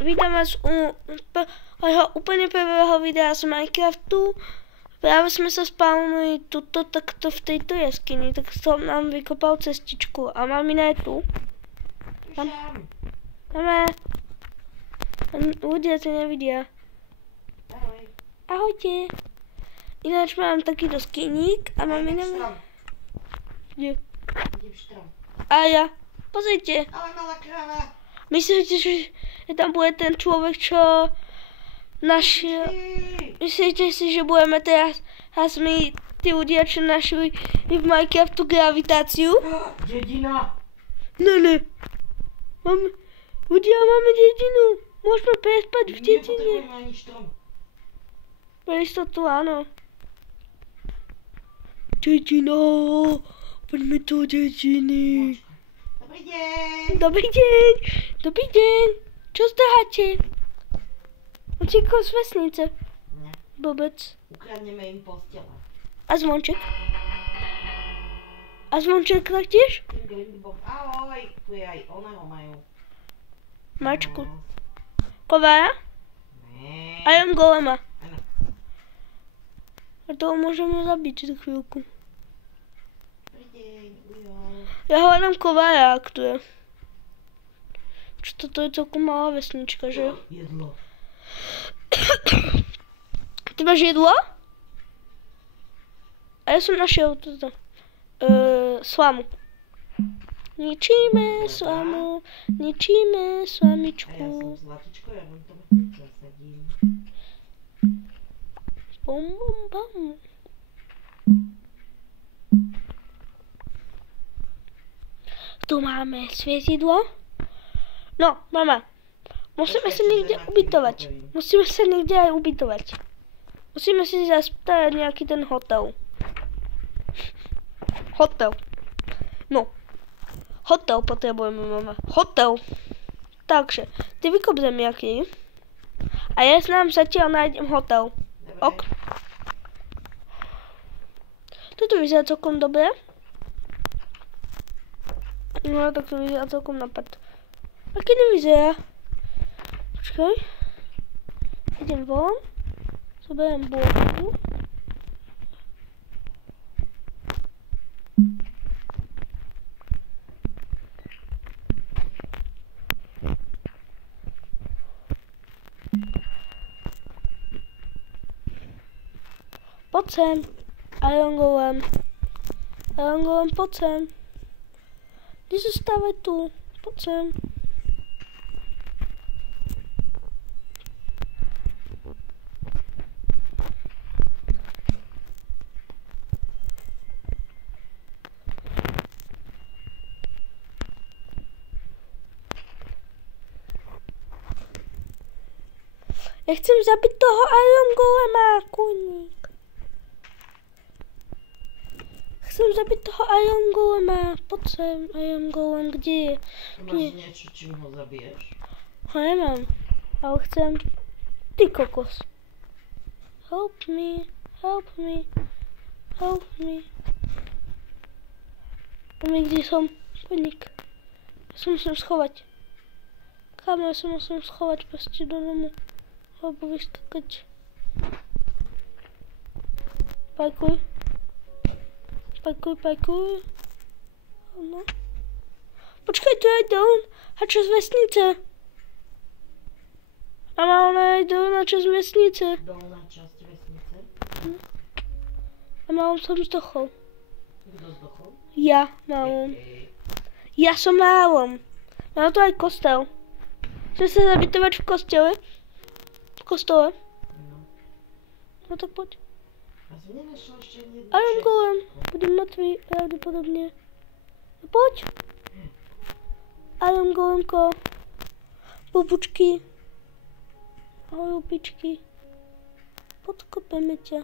Vítám vás u úplně prvého videa z Minecraftu. Právě jsme se spawnuli tuto takto v této jeskyni, tak jsem nám vykopal cestičku a mamina je tu. Máme. Ľudia to nevidia. Ahoj. Ahojte. Ináč mám takýto skyník a mamina... Kde? Vidím štrom. A ja. Pozrite. Ale malá kráva. Myslíte, že tam bude ten človek, čo našiel... Myslíte si, že budeme teraz my, tí ľudia, čo našli v Minecraftu gravitáciu? Dedina. Ne. Ľudia, máme dedinu. Môžeme prespať v dedine. Nepotrebujeme ani štrom. Pre istotu, áno. Dedina. Poďme do dediny. Dobrý deň. Dobrý deň. Dobrý deň. Čo zdáhate? Utekol z vesnice. Ne. Blbec. Ukradneme im postele. A zvonček? A zvonček taktiež? Ahoj. Tu je aj oného majú. Mačku. Kovára? Ne. A jem golema. Áno. A toho môžeme zabiť za chvíľku. Dobrý deň. Ujo. Ja hľadám kovára, ak tu je. Čo toto je celkom malá vesnička, že? Jedlo. Ty máš jedlo? A ja som našiel toto. Slamu. Ničíme slamu, ničíme A ja slamičku. som zlatičko, ja vám to zasadím. Bum, bum, bum. Tu máme svietidlo. No, mama, musíme sa niekde ubytovať. Musíme sa niekde aj ubytovať. Musíme si zastarať nejaký ten hotel. Hotel. No. Hotel potrebujeme, mama. Hotel. Takže, ty vykop zemiaky. A ja s nám zatiaľ nájdem hotel. Ok. Toto vyzerá celkom dobre. No, tak to vyzerá celkom napad. A keď nevyzerá? Počkaj. Idem von. Zoberiem bloku. Poď sem. Iron Golem. Iron Golem, poď sem. Ty zostávaj tu. Poď sem. Ja chcem zabiť toho Iron Golema, kurník. Chcem zabiť toho Iron Golema. Poď sem, Iron Golem, kde je? Máš niečo, čím ho zabiješ? Ho nemám, ale chcem. Ty kokos. Help me, help me, help me. Poviem, kde som? Kurník. Ja sa musím schovať. Kam ja sa musím schovať proste do domu. Alebo vyskakať. Parkuj. Parkuj. No. Počkaj, tu je Dawn. A čo z vesnice? A má ona aj Dawn a čo z vesnice? Dolná časť vesnice. A malom som zdochol. Kto zdochol? Ja, malom. Ja som malom. Mám tu aj kostel. Chceš sa zabytovať v kostele? V kostole? No. No tak poď. A si nenašla ešte jednu Iron Golem. Budem mŕtvý, pravdepodobne. No poď. Iron Golemko. Bubučky. Ahoj, opičky. Podkopeme ťa.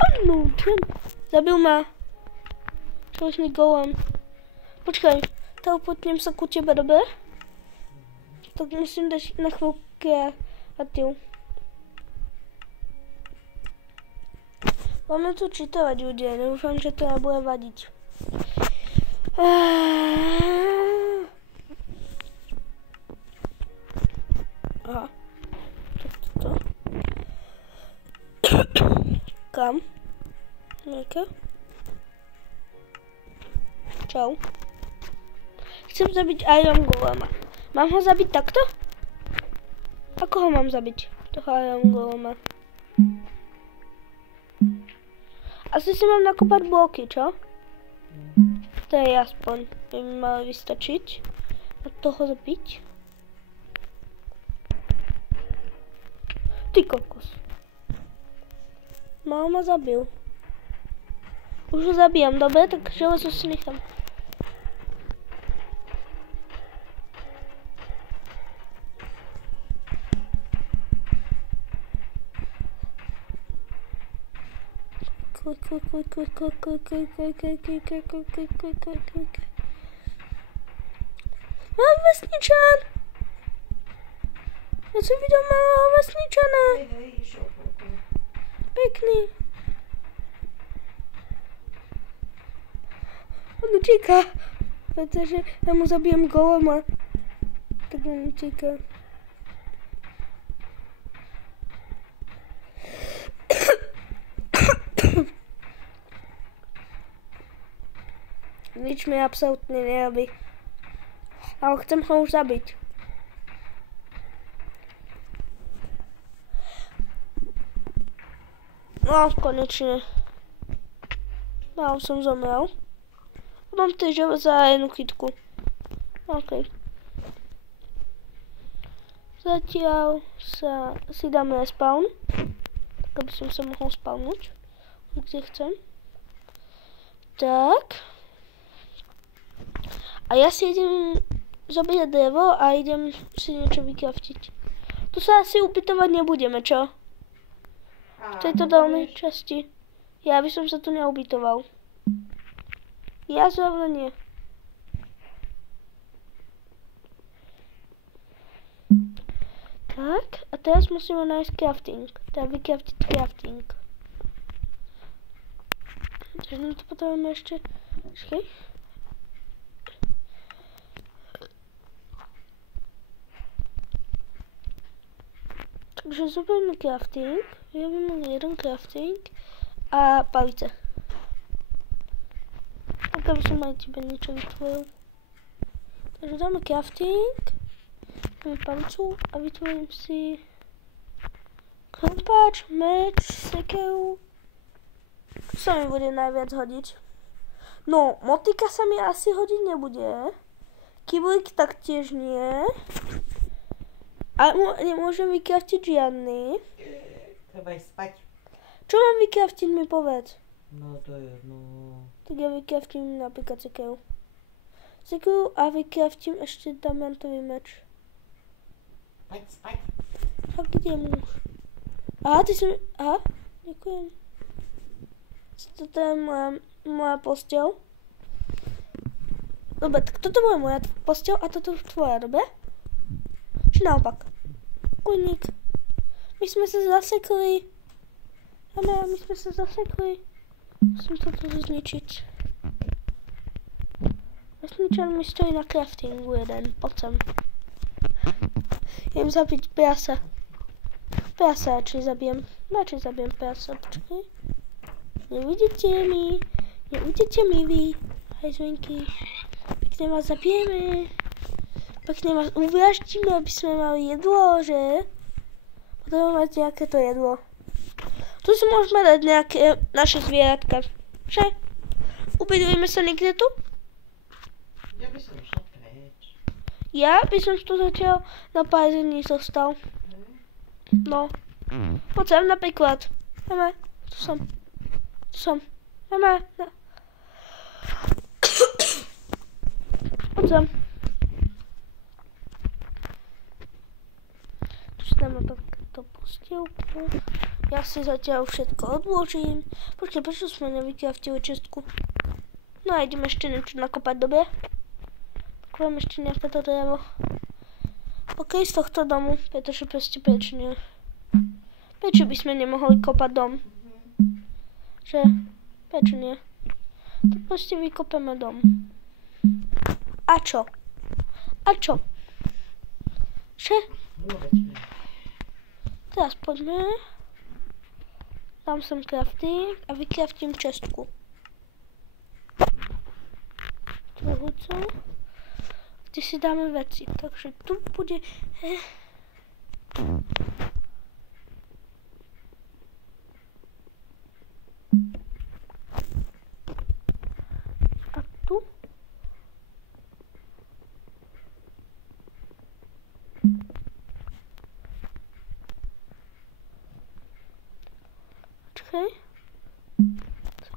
Áno, čem? Zabil ma. Čelešný golem. Počkaj, teleportnem sa ku tebe, dobre? Tak musím dať na chvíľku kreatív. Máme tu čitovať ľudia, dúfam, že to nebude vadiť. Kam? Nejaké? Čau. Chcem zabiť Iron Golema. Mám ho zabiť takto? Ako ho mám zabiť? Toho Iron Golema. Asi si mám nakopať bloky, čo? To je aspoň. By mi mali vystačiť. A toho zabiť. Ty kokos. Mal ma zabil. Už ho zabijam, dobre? Tak železo si nechám. Mám vesničan! Ja som videl malého vesničana. Hej, išiel okolo. Pekný. On utíka, pretože ja mu zabijem golema. Tak on utíka. Nič mi absolútne nerobí. Ale chcem ho už zabiť. No, konečne. No, som zomrel. Mám tie železa a jednu kytku. OK. Zatiaľ si dáme respawn. Tak aby som sa mohol spawnúť. Kde chcem. Tak. A ja si idem zabíjať drevo a idem si niečo vykraftiť. Tu sa asi upytovať nebudeme, čo? V tejto dolnej časti. Ja by som sa tu neubytoval. Ja zrovna nie. Tak, a teraz musíme nájsť crafting. Teda vykraftiť crafting. Takže na to potrebujeme ešte... Počkej. Takže zoberieme crafting, vyrobíme jeden crafting a palice. Tak aby som aj tebe niečo vytvoril. Takže dáme crafting, dáme palicu a vytvorím si krompáč, meč, sekeru. Čo sa mi bude najviac hodiť? No, motika sa mi asi hodiť nebude. Kyblik taktiež nie. A nemôžem vykraftiť žiadny. Treba ísť spať. Čo mám vykraftiť, mi povedz. No to je, no... Tak ja vykraftím napríklad sekeru. Sekeru a vykraftím ešte diamantový meč. Spať. Fakt idem už. Aha, ty si mi... Aha, ďakujem. Toto je moja posteľ. Dobre, tak toto bude moja posteľ a toto tvoja, dobre? Či naopak? Koník. My sme sa zasekli. Áno, my sme sa zasekli. Musím toto zničiť. Vesničan mi stojí na craftingu jeden. Poď sem. Idem zabiť prasa. Prasa, či zabijem. Či zabijem prasa, počkej. Nevidíte mi vy. Hej, zvinky. Pekne vás zabijeme. Pekne vás uvraždíme, aby sme mali jedlo, že? Potrebujeme mať nejaké to jedlo. Tu si môžeme dať nejaké naše zvieratka. Že? Ubydujeme sa niekde tu? Ja by som išla preč. Ja by som tu zatiaľ na pár dní zostal. No. Poď sem napríklad. Mama, tu som. Mama, no. Poď sem. Dáme takto postielku. Ja si zatiaľ všetko odložím. Počkej, prečo sme nevykraftili čistku? No a ideme ešte niečo nakopať, dobre? Kopám ešte nejaké to drevo. OK, z tohto domu, pretože proste preč nie. Prečo by sme nemohli kopať dom? Že? Prečo nie? Tak proste vykopeme dom. A čo? Že? No veď. Teraz poďme. dám sem crafting a vycraftím čestku. Co? Ty si dáme veci, takže tu bude... A tu? Počkej.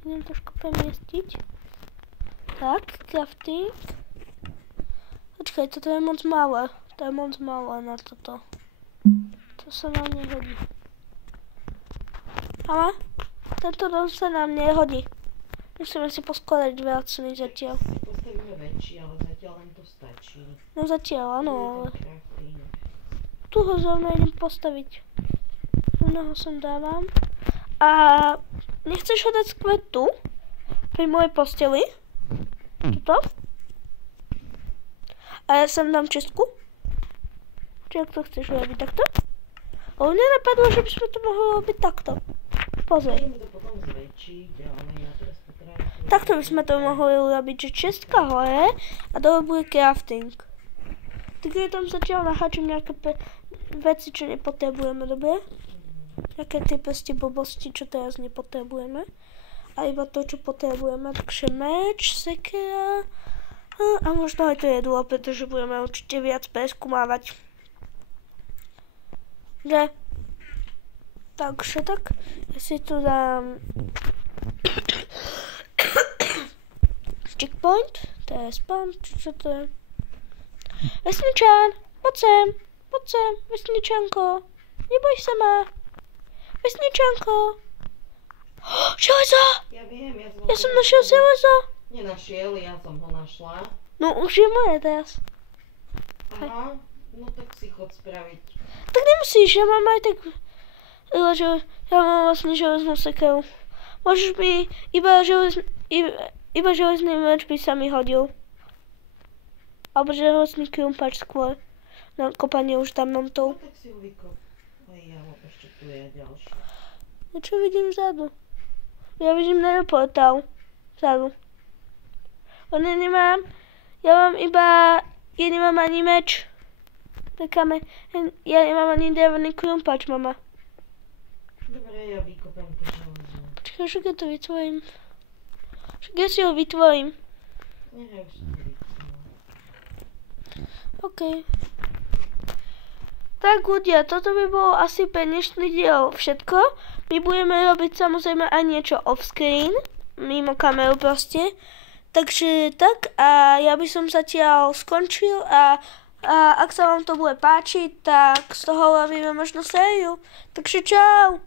Idem trošku premiestiť. Tak, crafting. Počkej, toto je moc malé. To je moc malé na toto. To sa nám nehodí. Ale tento dom sa nám nehodí. Musíme si poskladať viacný zatiaľ. Postavíme väčší, ale zatiaľ len to stačí. No zatiaľ, áno, ale Crafting. tu ho zrovna idem postaviť. Rovno ho sem dávam. A nechceš ho dať skôr tu? Pri mojej posteli? Tuto? A ja sem dám čestku? Či ak to chceš robiť takto? O, mne napadlo, že by sme to mohli robiť takto. Pozri. Môžeme to potom zväčšiť, ale ja teraz potrebujem... Takto by sme to mohli urobiť, že čestka hore a dole bude crafting. Takže tam zatiaľ naháčim nejaké veci, čo nepotrebujeme, dobre? Nejaké tie proste blbosti, čo teraz nepotrebujeme. A iba to, čo potrebujeme. Takže meč, sekera a možno aj to jedlo, pretože budeme určite viac preskúmávať. Že? Takže tak, ja si tu dám checkpoint, to je spawn, čo to je? Vesničan, poď sem, vesničanko, neboj sa ma, vesničanko. Železo! Ja viem, Ja som našiel železo. Nenašiel, ja som ho našla. No už je moje teraz. Aha, no tak si chod spraviť. Tak nemusíš, ja mám aj tak, ja mám vlastne železnú sekeru. Môžeš mi iba železný meč by sa mi hodil. Alebo železný krumpač skôr. Na kopanie už diamantov. No tak si ho vykop. Aj ja ho ešte tu je ďalší. Ja čo vidím vzadu? Ja vidím portál vzadu. Ja nemám ani meč. Takáme, ja nemám ani drevený krumpač, mama. Dobre, ja vykopem to železo. Počkaj, však ja to vytvorím. Však ja si ho vytvorím. Nechaj už som to vytvorila. OK. Tak ľudia, toto by bolo asi pre dnešný diel všetko. My budeme robiť samozrejme aj niečo off-screen, mimo kameru proste. Takže tak, a ja by som zatiaľ skončil a ak sa vám to bude páčiť, tak z toho robíme možno sériu. Takže čau!